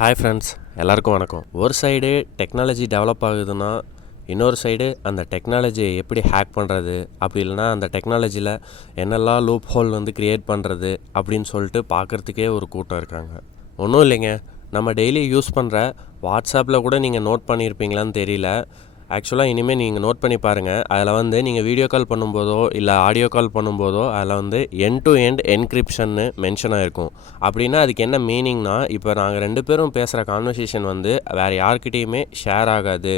Hi friends, எல்லாருக்கும் வணக்கம். ஒரு சைடு டெக்னாலஜி டெவலப் ஆகுதுன்னா இன்னொரு சைடு அந்த டெக்னாலஜியை எப்படி ஹேக் பண்ணுறது, அப்படி இல்லைனா அந்த டெக்னாலஜியில் என்னெல்லாம் லூப் ஹோல் க்ரியேட் பண்ணுறது அப்படின்னு சொல்லிட்டு பார்க்குறதுக்கே ஒரு கூட்டம் இருக்காங்க. ஒன்றும் இல்லைங்க, நம்ம டெய்லி யூஸ் பண்ணுற வாட்ஸ்அப்பில் கூட நீங்கள் நோட் பண்ணியிருப்பீங்களான்னு தெரியல. ஆக்சுவலாக இனிமேல் நீங்கள் நோட் பண்ணி பாருங்கள். அதில் நீங்கள் வீடியோ கால் பண்ணும்போதோ இல்லை ஆடியோ கால் பண்ணும்போதோ அதில் எண்ட் டு எண்ட் என்கிரிப்ஷன்னு மென்ஷன் ஆகிருக்கும். அப்படின்னா அதுக்கு என்ன மீனிங்னா, இப்போ நாங்கள் 2 பேரும் பேசுகிற கான்வர்சேஷன் வேறு யார்கிட்டையுமே ஷேர் ஆகாது,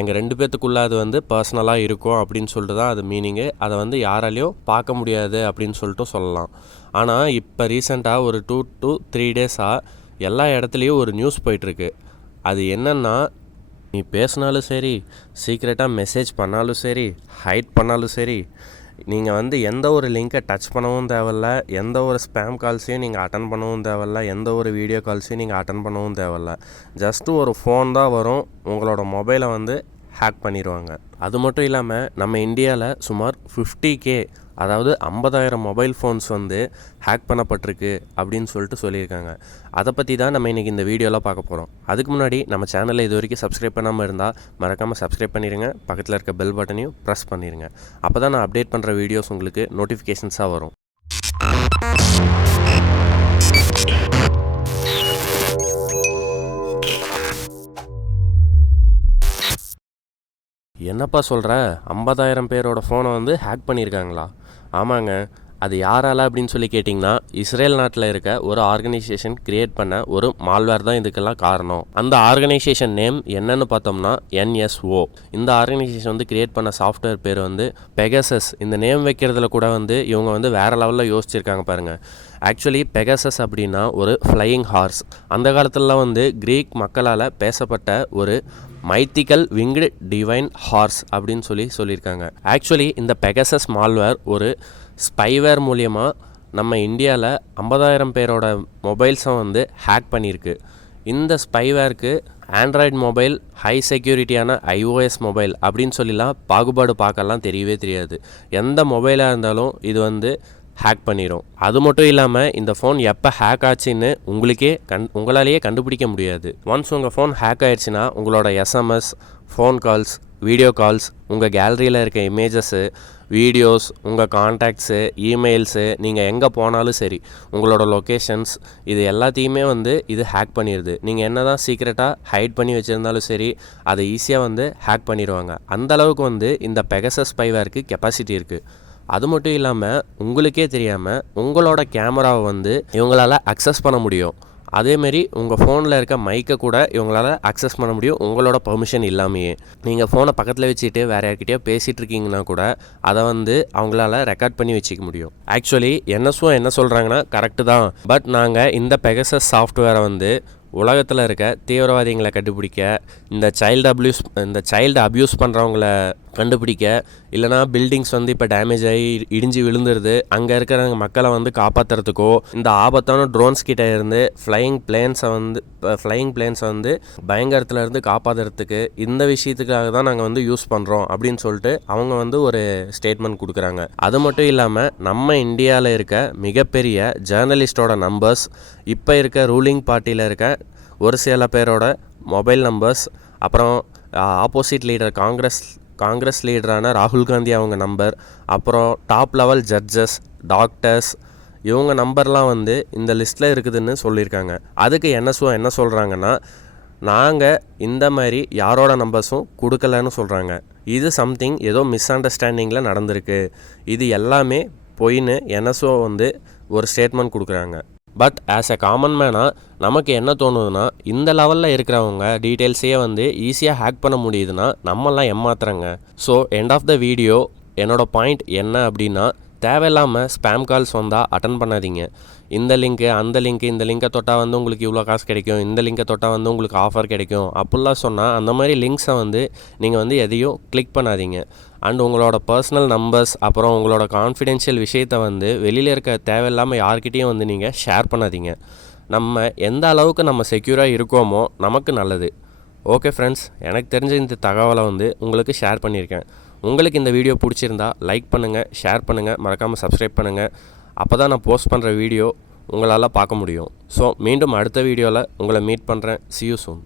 எங்கள் 2 பேர்த்துக்குள்ளே அது பர்சனலாக இருக்கும் அப்படின்னு சொல்லிட்டு தான் அது மீனிங்கு. அதை யாராலையும் பார்க்க முடியாது அப்படின்னு சொல்லிட்டு சொல்லலாம். ஆனால் இப்போ ரீசெண்டாக ஒரு 2 to 3 டேஸாக எல்லா இடத்துலையும் ஒரு நியூஸ் போயிட்டுருக்கு. அது என்னென்னா, நீ பேசினாலும் சரி, சீக்ரெட்டாக மெசேஜ் பண்ணாலும் சரி, ஹைட் பண்ணாலும் சரி, நீங்கள் எந்த ஒரு லிங்கை டச் பண்ணவும் தேவையில்ல, எந்த ஒரு ஸ்பேம் கால்ஸையும் நீங்கள் அட்டன் பண்ணவும் தேவையில்ல, எந்த ஒரு வீடியோ கால்ஸையும் நீங்கள் அட்டன் பண்ணவும் தேவையில்ல. ஜஸ்ட்டு ஒரு ஃபோன் தான் வரும், உங்களோட மொபைலை ஹேக் பண்ணிடுவாங்க. அது மட்டும் இல்லாமல் நம்ம இந்தியாவில் சுமார் 50K, அதாவது 50,000 மொபைல் ஃபோன்ஸ் ஹேக் பண்ணப்பட்டிருக்கு அப்படின்னு சொல்லியிருக்காங்க. அதை பற்றி தான் நம்ம இன்றைக்கி இந்த வீடியோவில் பார்க்க போகிறோம். அதுக்கு முன்னாடி நம்ம சேனலில் இது வரைக்கும் சப்ஸ்கிரைப் பண்ணாமல் இருந்தால் மறக்காமல் சப்ஸ்கிரைப் பண்ணிடுங்க. பக்கத்தில் இருக்க பெல் பட்டனையும் ப்ரெஸ் பண்ணிடுங்க. அப்போ தான் நான் அப்டேட் பண்ணுற வீடியோஸ் உங்களுக்கு நோட்டிஃபிகேஷன்ஸாக வரும். என்னப்பா சொல்கிற, 50,000 பேரோட ஃபோனை ஹேக் பண்ணியிருக்காங்களா? ஆமாங்க. அது யாரால அப்படின்னு சொல்லி கேட்டிங்கன்னா, இஸ்ரேல் நாட்டில் இருக்க ஒரு ஆர்கனைசேஷன் க்ரியேட் பண்ண ஒரு மால்வேர் தான் இதுக்கெல்லாம் காரணம். அந்த ஆர்கனைசேஷன் நேம் என்னன்னு பார்த்தோம்னா NSO. இந்த ஆர்கனைசேஷன் க்ரியேட் பண்ண சாஃப்ட்வேர் பேர் பெகசஸ். இந்த நேம் வைக்கிறதுல கூட இவங்க வேறு லெவலில் யோசிச்சிருக்காங்க பாருங்கள். ஆக்சுவலி பெகசஸ் அப்படின்னா ஒரு ஃப்ளையிங் ஹார்ஸ். அந்த காலத்துலலாம் கிரீக் மக்களால் பேசப்பட்ட ஒரு மைத்திக்கல் விங்டு டிவைன் ஹார்ஸ் அப்படின்னு சொல்லியிருக்காங்க. ஆக்சுவலி இந்த பெகசஸ் மால்வேர் ஒரு ஸ்பைவேர் மூலியமாக நம்ம இந்தியாவில் 50,000 பேரோட மொபைல்ஸை ஹேக் பண்ணியிருக்கு. இந்த ஸ்பைவேருக்கு ஆண்ட்ராய்டு மொபைல், ஹை செக்யூரிட்டியான iOS மொபைல் அப்படின்னு சொல்லலாம் பாகுபாடு பார்க்கலாம் தெரியவே தெரியாது. எந்த மொபைலாக இருந்தாலும் இது ஹேக் பண்ணிடும். அது மட்டும் இல்லாமல் இந்த ஃபோன் எப்போ ஹேக் ஆச்சுன்னு உங்களாலேயே கண்டுபிடிக்க முடியாது. ஒன்ஸ் உங்கள் ஃபோன் ஹேக் ஆயிடுச்சுன்னா உங்களோட SMS, phone calls, video calls, உங்கள் கேலரியில் இருக்க இமேஜஸ்ஸு, வீடியோஸ், உங்கள் கான்டாக்ட்ஸு, இமெயில்ஸு, நீங்கள் எங்கே போனாலும் சரி, உங்களோட லொக்கேஷன்ஸ், இது எல்லாத்தையுமே இது ஹேக் பண்ணிடுது. நீங்கள் என்ன தான் சீக்ரெட்டாக ஹைட் பண்ணி வச்சுருந்தாலும் சரி, அதை ஈஸியாக ஹேக் பண்ணிடுவாங்க. அந்தளவுக்கு இந்த பெகசஸ் ஸ்பைவேருக்கு கெப்பாசிட்டி இருக்குது. அது மட்டும் இல்லாமல் உங்களுக்கே தெரியாமல் உங்களோட கேமராவை இவங்களால் அக்சஸ் பண்ண முடியும். அதேமாரி உங்கள் ஃபோனில் இருக்க மைக்கை கூட இவங்களால் அக்சஸ் பண்ண முடியும் உங்களோட பெர்மிஷன் இல்லாமையே. நீங்கள் ஃபோனை பக்கத்தில் வச்சுட்டு வேறு யார்கிட்டயோ பேசிகிட்டு இருக்கீங்கன்னா கூட அதை அவங்களால ரெக்கார்ட் பண்ணி வச்சுக்க முடியும். ஆக்சுவலி NSO என்ன சொல்கிறாங்கன்னா கரெக்டு தான், பட் நாங்கள் இந்த பெகசஸ் சாஃப்ட்வேரை உலகத்தில் இருக்க தீவிரவாதிகளை கண்டுபிடிக்க, இந்த சைல்டு அப்யூஸ் பண்ணுறவங்கள கண்டுபிடிக்க, இல்லைனா பில்டிங்ஸ் இப்போ டேமேஜ் ஆகி இடிஞ்சு விழுந்துருது, அங்கே இருக்கிற மக்களை காப்பாற்றுறதுக்கோ, இந்த ஆபத்தான ட்ரோன்ஸ் கிட்டே இருந்து ஃப்ளையிங் பிளேன்ஸை பயங்கரத்துலேருந்து காப்பாற்றுறதுக்கு இந்த விஷயத்துக்காக தான் நாங்கள் யூஸ் பண்ணுறோம் அப்படின்னு சொல்லிட்டு அவங்க ஒரு ஸ்டேட்மெண்ட் கொடுக்குறாங்க. அது மட்டும் இல்லாமல் நம்ம இந்தியாவில் இருக்க மிகப்பெரிய ஜேர்னலிஸ்டோட நம்பர்ஸ், இப்போ இருக்க ரூலிங் பார்ட்டியில் இருக்க ஒரு சில பேரோட மொபைல் நம்பர்ஸ், அப்புறம் ஆப்போசிட் லீடர் காங்கிரஸ் லீடரான ராகுல் காந்தி அவங்க நம்பர், அப்புறம் டாப் லெவல் ஜட்ஜஸ், டாக்டர்ஸ், இவங்க நம்பர்லாம் இந்த லிஸ்ட்டில் இருக்குதுன்னு சொல்லியிருக்காங்க. அதுக்கு NSO என்ன சொல்கிறாங்கன்னா, நாங்கள் இந்த மாதிரி யாரோட நம்பர்ஸும் கொடுக்கலன்னு சொல்கிறாங்க. இது சம்திங் ஏதோ மிஸ் அண்டர்ஸ்டாண்டிங்கில் நடந்திருக்கு, இது எல்லாமே பொய்ன்னு NSO ஒரு ஸ்டேட்மெண்ட் கொடுக்குறாங்க. பட் ஆஸ் எ காமன் மேனாக நமக்கு என்ன தோணுதுன்னா, இந்த லெவலில் இருக்கிறவங்க டீட்டெயில்ஸையே ஈஸியாக ஹேக் பண்ண முடியுதுன்னா நம்மளாம் ஏமாத்துறாங்க. So end of the video என்னோட பாயிண்ட் என்ன அப்படின்னா, தேவையில்லாமல் ஸ்பேம் கால்ஸ் வந்தால் அட்டன் பண்ணாதீங்க. இந்த லிங்க்கு, அந்த லிங்க்கு, இந்த லிங்கை தொட்டால் உங்களுக்கு இவ்வளோ காசு கிடைக்கும், இந்த லிங்கை தொட்டால் உங்களுக்கு ஆஃபர் கிடைக்கும் அப்படிலாம் சொன்னால் அந்த மாதிரி லிங்க்ஸை நீங்கள் எதையும் கிளிக் பண்ணாதீங்க. அண்ட் உங்களோட பர்சனல் நம்பர்ஸ், அப்புறம் உங்களோட கான்ஃபிடென்ஷியல் விஷயத்தை வெளியில் இருக்க தேவையில்லாமல் யார்கிட்டையும் நீங்கள் ஷேர் பண்ணாதீங்க. நம்ம எந்த அளவுக்கு நம்ம செக்யூராக இருக்கோமோ நமக்கு நல்லது. ஓகே ஃப்ரெண்ட்ஸ், எனக்கு தெரிஞ்ச இந்த தகவலை உங்களுக்கு ஷேர் பண்ணியிருக்கேன். உங்களுக்கு இந்த வீடியோ பிடிச்சிருந்தா லைக் பண்ணுங்கள், ஷேர் பண்ணுங்கள், மறக்காமல் சப்ஸ்கிரைப் பண்ணுங்கள். அப்போ தான் நான் போஸ்ட் பண்ணுற வீடியோ உங்களால் பார்க்க முடியும். ஸோ மீண்டும் அடுத்த வீடியோவில் உங்களை மீட் பண்ணுறேன். See you soon.